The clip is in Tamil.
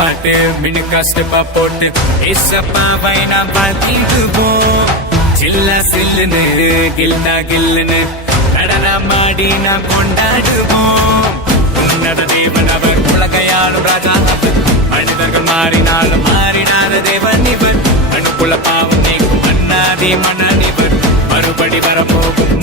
பாட்டு மினுக்கா ஸ்டெப்பா போட்டு ஏசப்பாவை நாம் பார்த்திடுவோம். சில்லா சில்லுன்னு கில்னா கில்லுன்னு நடனமாடி நாம் கொண்டாடுவோம். உன்னத தேவன் அவர், உலகையாளும் ராஜா அவர். மனிதர்கள் மாறினாலும் மாறினாத தேவன் இவர். அணுக்குள்ள பாவம் நீக்கும் மன்னாதி மன்னன் இவர். மறுபடி வரப்போகும்